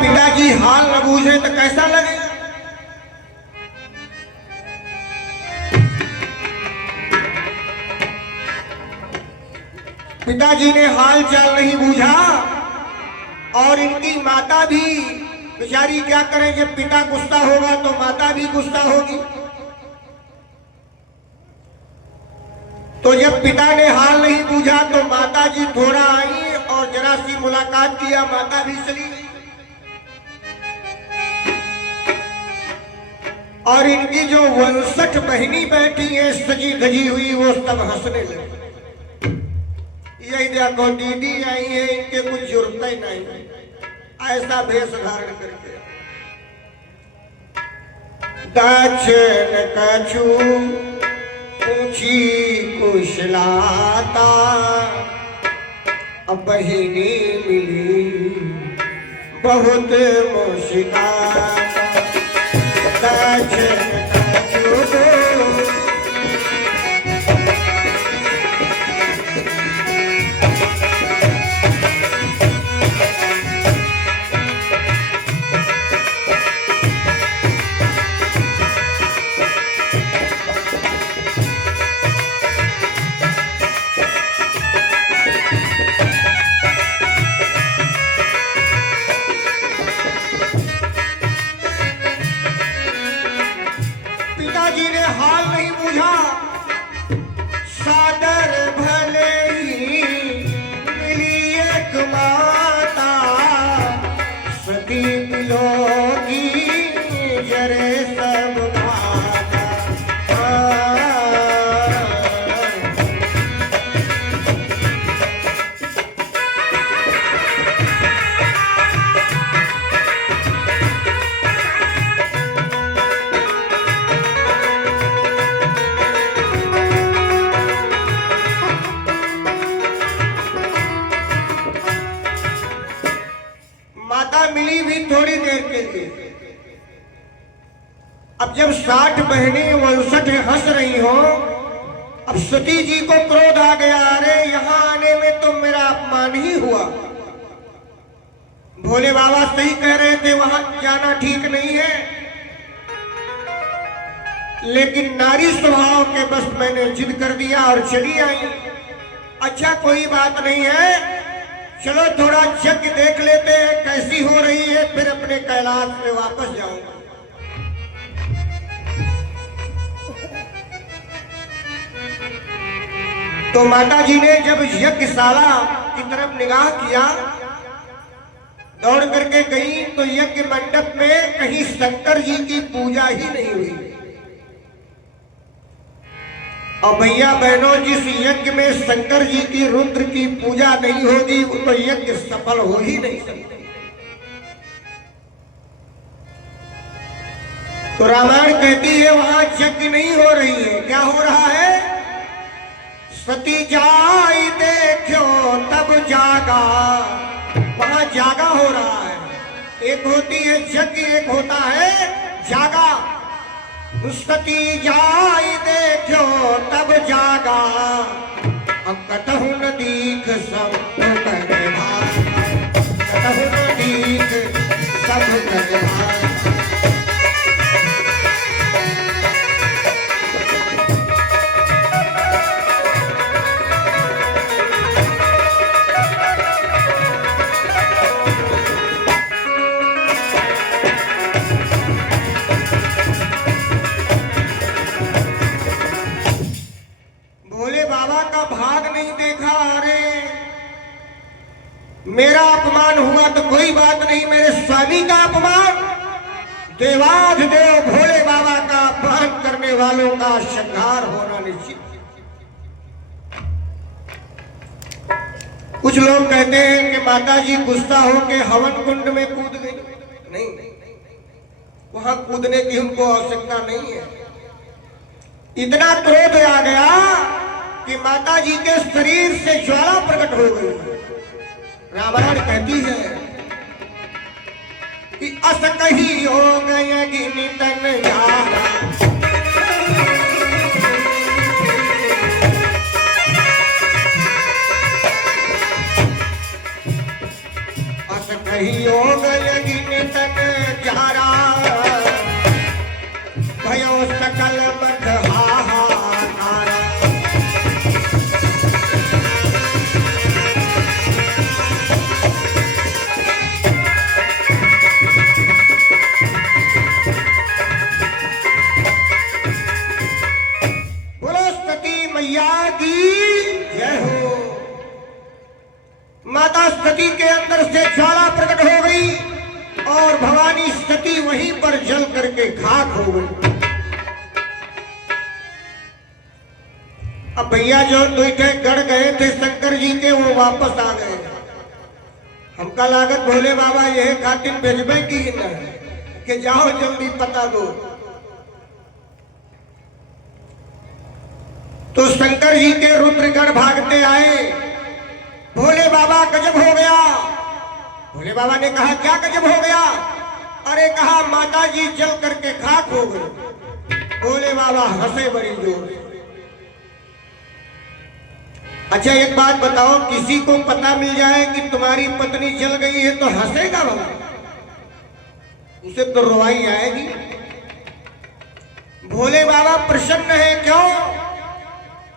पिताजी हाल न बूझे तो कैसा लगेगा। पिताजी ने हाल चाल नहीं बूझा और इनकी माता भी बेचारी क्या करें, जब पिता गुस्सा होगा तो माता भी गुस्सा होगी। तो जब पिता ने हाल नहीं बूझा तो माता जी थोड़ा आई और जरा सी मुलाकात किया, माता भी चली गई। और इनकी जो 59 बहनी बैठी है सजी धजी हुई, वो सब हंसने लगे। यही देखो दीदी आई है, इनके कुछ जरूरत ही नहीं, ऐसा भेष धारण करके। दक्षिण कछु ऊंची कुशलाता, अब बहिनी मिली बहुत मुश्किल। दक्षिण कछु पिताजी ने हाल नहीं बूझा। सादर भले ही मिली एक माता, सती मिलोगी जरे सब माता। माता मिली भी थोड़ी देर के लिए। अब जब 60 बहनें 59 हंस रही हो, अब सती जी को क्रोध आ गया, अरे यहां आने में तो मेरा अपमान ही हुआ। भोले बाबा सही कह रहे थे, वहां जाना ठीक नहीं है, लेकिन नारी स्वभाव के बस मैंने जिद कर दिया और चली आई। अच्छा कोई बात नहीं है, चलो थोड़ा यज्ञ देख लेते हैं कैसी हो रही है, फिर अपने कैलाश में वापस जाऊंगा। तो माता जी ने जब यज्ञशाला की तरफ निगाह किया, दौड़ करके गई तो यज्ञ मंडप में कहीं शंकर जी की पूजा ही नहीं हुई। और भैया बहनों, जिस यज्ञ में शंकर जी की रुद्र की पूजा नहीं होगी वो तो यज्ञ सफल हो ही नहीं सकता। तो रामायण कहती है वहां यज्ञ नहीं हो रही है, क्या हो रहा है? सती जाई देखो तब जागा, वहां जागा हो रहा है। एक होती है यज्ञ, एक होता है जागा। सती जाई देखो तब जागा, अब कतहु न दीख सब करे भाग, कतहु न दीख सब करे भाग। मेरा अपमान हुआ तो कोई बात नहीं, मेरे स्वामी का अपमान, देवाधिदेव भोले बाबा का अपमान करने वालों का श्रृंगार होना निश्चित। कुछ लोग कहते हैं कि माता जी गुस्सा होके हवन कुंड में कूद गई। नहीं, वहां कूदने की उनको आवश्यकता नहीं है। इतना क्रोध आ गया कि माता जी के शरीर से ज्वाला प्रकट हो गई। रामायण कहती है कि अस कही हो गए गिनितन यारा, अस कही हो गए गिनितन वहीं पर जल करके खाक हो गई। अब भैया जो दुईठे गढ़ गए थे शंकर जी के, वो वापस आ गए। हमका लागत भोले बाबा यह खातिर भेजबे की न कि जाओ जल्दी पता दो। तो शंकर जी के रुद्रगढ़ भागते आए। भोले बाबा गजब हो गया। भोले बाबा ने कहा क्या गजब हो गया? अरे कहा माता जी जल करके खाक हो गए। भोले बाबा हंसे बड़ी जोर से। अच्छा एक बात बताओ, किसी को पता मिल जाए कि तुम्हारी पत्नी जल गई है तो हंसेगा भला? उसे तो रोवाई आएगी। भोले बाबा प्रसन्न है। क्यों?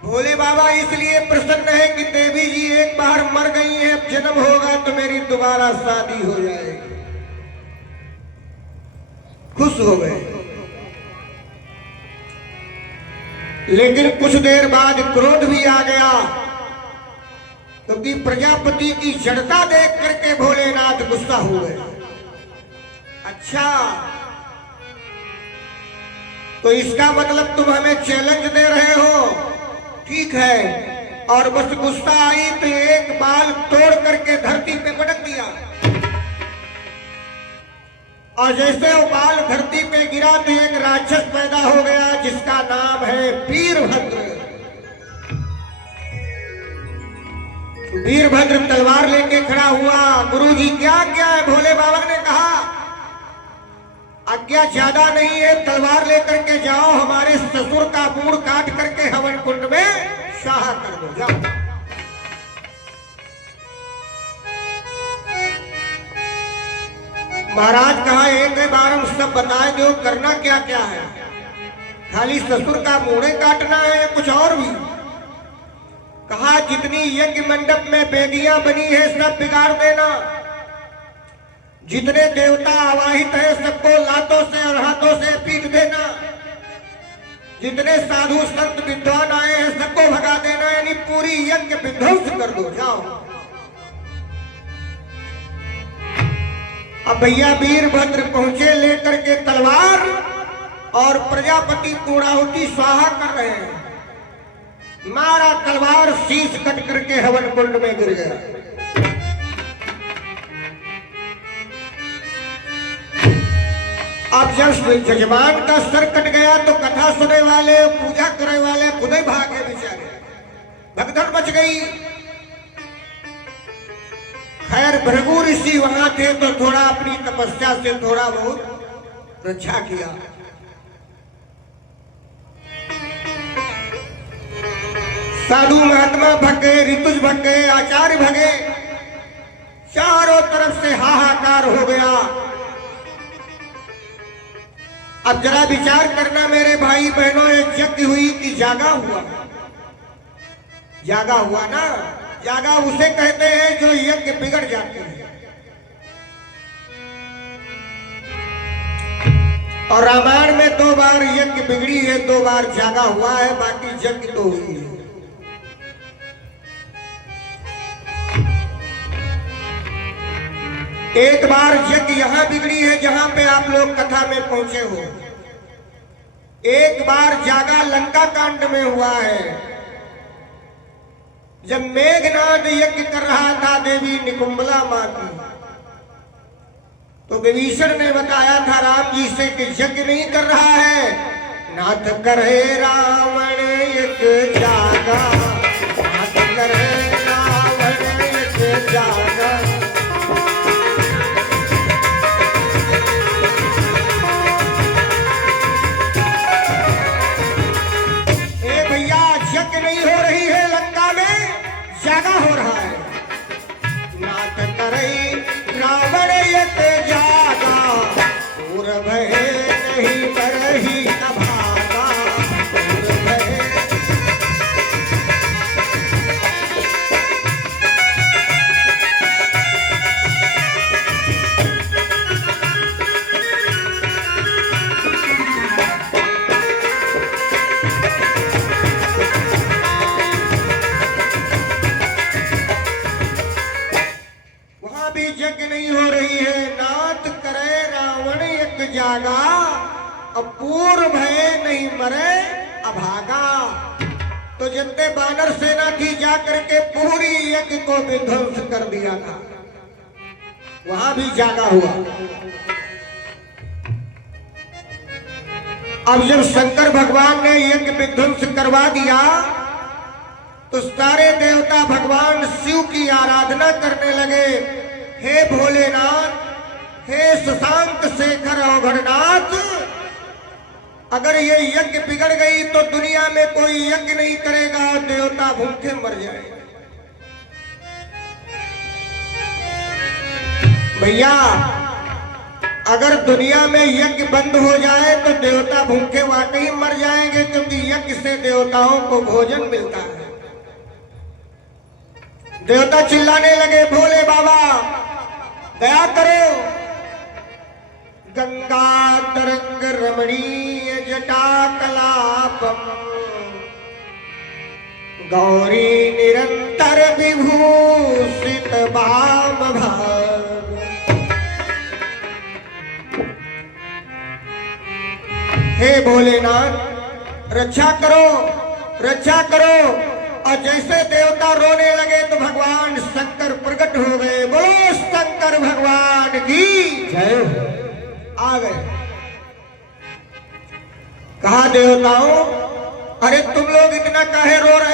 भोले बाबा इसलिए प्रसन्न है कि देवी जी एक बार मर गई है, अब जन्म होगा तो मेरी दोबारा शादी हो जाएगी। खुश हो गए। लेकिन कुछ देर बाद क्रोध भी आ गया, क्योंकि प्रजापति की जड़ता देख करके भोलेनाथ गुस्सा हो गए। अच्छा तो इसका मतलब तुम हमें चैलेंज दे रहे हो? ठीक है। और बस गुस्सा आई तो एक बाल तोड़ करके धरती पे पटक दिया, और जैसे वो बाल धरती पे गिरा तो एक राक्षस पैदा हो गया जिसका नाम है वीरभद्र। वीरभद्र तलवार लेके खड़ा हुआ। गुरुजी क्या आज्ञा है? भोले बाबा ने कहा आज्ञा ज्यादा नहीं है, तलवार लेकर के जाओ, हमारे ससुर का मूड़ काट करके हवन कुंड में शाह कर दो, जाओ। महाराज कहा एक बार हम सब बताए दो करना क्या क्या है? खाली ससुर का मूड़े काटना है, कुछ और भी? कहा जितनी यज्ञ मंडप में बेदियां बनी है सब बिगाड़ देना, जितने देवता आवाहित है सबको लातों से और हाथों से पीट देना, जितने साधु संत विद्वान आए हैं सबको भगा देना, यानी पूरी यज्ञ विध्वंस कर दो, जाओ। अब भैया वीरभद्र पहुंचे लेकर के तलवार, और प्रजापति पूर्णाहुति स्वाहा कर रहे हैं। मारा तलवार, शीश कट करके हवन कुंड में गिर गया। अब जब जजमान का सर कट गया तो कथा सुनने वाले, पूजा करने वाले खुद ही भागे बेचारे, भगदड़ मच गई। खैर भृगु ऋषि वहां थे तो थोड़ा अपनी तपस्या से थोड़ा बहुत रक्षा किया। साधु महात्मा भग गए, ऋतुज भग गए, आचार्य भगे, चारों तरफ से हाहाकार हो गया। अब जरा विचार करना मेरे भाई बहनों, ये यज्ञ हुई कि जागा हुआ? जागा हुआ ना। जागा उसे कहते हैं जो यज्ञ बिगड़ जाते हैं। और रामायण में 2 बार यज्ञ बिगड़ी है, 2 बार जागा हुआ है, बाकी यज्ञ तो हुई है। एक बार यज्ञ यहां बिगड़ी है जहां पे आप लोग कथा में पहुंचे हो। एक बार जागा लंका कांड में हुआ है, जब मेघनाद यज्ञ कर रहा था देवी निकुंबला मां की, तो विभीषण ने बताया था राम जी से कि यज्ञ नहीं कर रहा है, नाथ करे रावण यज्ञ जागा, नाथ करे रावण यज्ञ जागा। जागा हो रहा है, नाथ करे रावण यज्ञ जागा, दूर भय नहीं करही भागा, दूर भय। जागा, अब पूर्व भय नहीं मरे अभागा। तो जितने बानर सेना थी जाकर के पूरी यज्ञ को विध्वंस कर दिया था, वहां भी जागा हुआ। अब जब शंकर भगवान ने यज्ञ विध्वंस करवा दिया तो सारे देवता भगवान शिव की आराधना करने लगे। हे भोलेनाथ, हे शशांक शेखर अवघड़नाथ, अगर ये यज्ञ बिगड़ गई तो दुनिया में कोई यज्ञ नहीं करेगा, देवता भूखे मर जाएंगे। भैया, अगर दुनिया में यज्ञ बंद हो जाए तो देवता भूखे वाकई मर जाएंगे, क्योंकि यज्ञ से देवताओं को भोजन मिलता है। देवता चिल्लाने लगे, भोले बाबा दया करो, गंगा तरंग रमणीय जटा कलापम, गौरी निरंतर विभूषित वाम भाग। हे भोलेनाथ रक्षा करो, रक्षा करो। और जैसे देवता रोने लगे तो भगवान शंकर प्रकट हो गए। बोलो शंकर भगवान की जय। आ गए, कहा देवताओं, अरे तुम लोग इतना काहे रो रहे